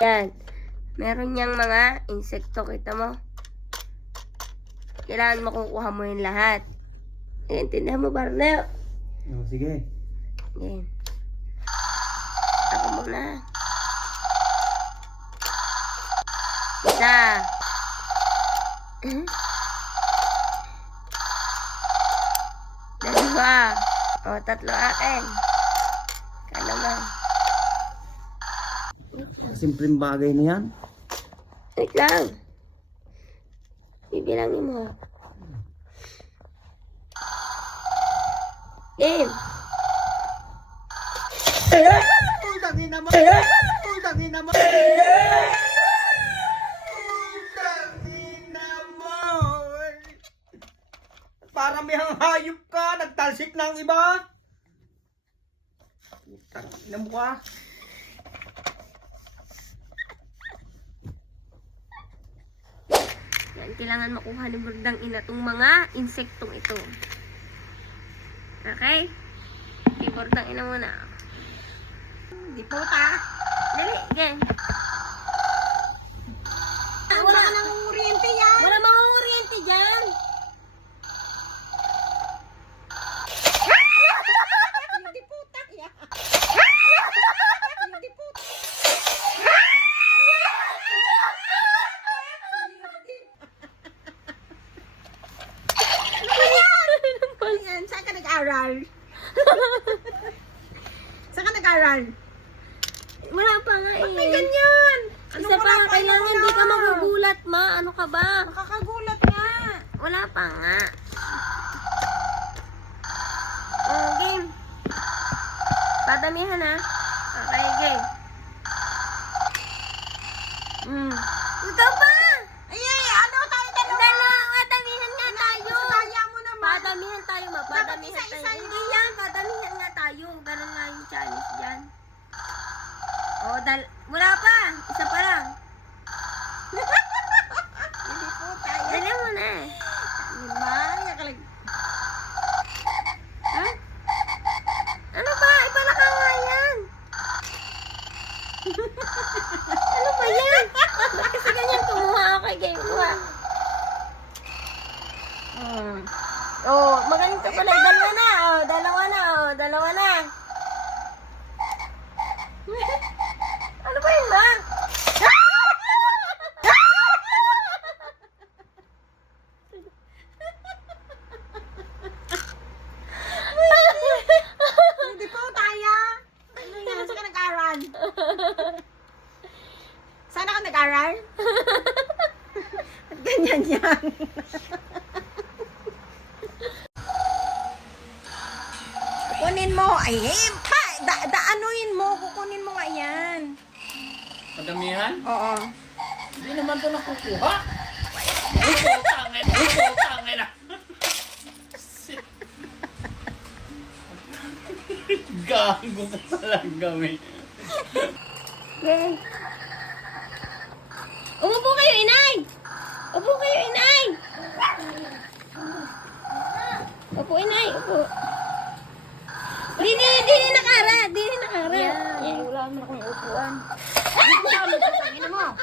Yan. Meron niyang mga insekto. Kita mo? Kailangan makukuha mo yung lahat. Intindihan mo, Barnel? Oh, sige. Yan. Ako muna. Isa. Dalawa. O, tatlo akin. Ka naman. Simpleng bagay na yan. Wait lang. Bibilangin mo. Game. Utangin naman! Utangin naman! Utangin naman! Para may hayop ka, nagtalsik ng iba. Utangin na mo ka. Yan, kailangan makuha ni Burdang ina itong mga insektong ito. Okay? Okay, Burdang ina muna. Di puta. Dali, game. Wala ka nang kuryente yan. Wala mga kuryente dyan. Di puta yan. Di puta. Yan, saan ka nag-aral? Saan ka nag-aral? Wala pa nga eh. May ganyan. Isa pa nga, kailangan hindi ka magugulat, ma. Ano ka ba? Makakagulat nga. Wala pa nga. Oh, game. Padamihan ha. Okay, game. Ikaw pa! Ay, ano tayo dalawa? Dalawa, padamihan nga tayo. Kaya mo naman. Padamihan tayo, ma. Padamihan Dapat isa-isa tayo. yun. Hindi yan, padamihan nga tayo. Ganun nga yung challenge dyan. Oh, wala pa. Isa pa lang. Hindi puta yan. Dali mo na. Naman, nakalag... Ha? Ano ba? Ipala ka nga yan. Ano ba yan? Ba't kasi ganyan kumuha ako kay game ko ha? Oh, magaling ka pala. Dalawa na. Oh, dalawa na. Oh, dalawa na. Ano ba yun ba? Hindi puta yan. Ano yan? Saan ka nag-aral? Saan ka nag-aral? At ganyan yan. Kukunin mo. Ay, anuin mo. Kukunin mo nga yan. Padamihan? Oo. Hindi naman ito nakukuha. Utangin na. Gago ka talaga, may. Okay. Umupo kayo, inay! Upo kayo, inay! Upo, inay, upo. Dini nakara, dini nakara. Yan. Wala naman akong upuan. Tangina mo.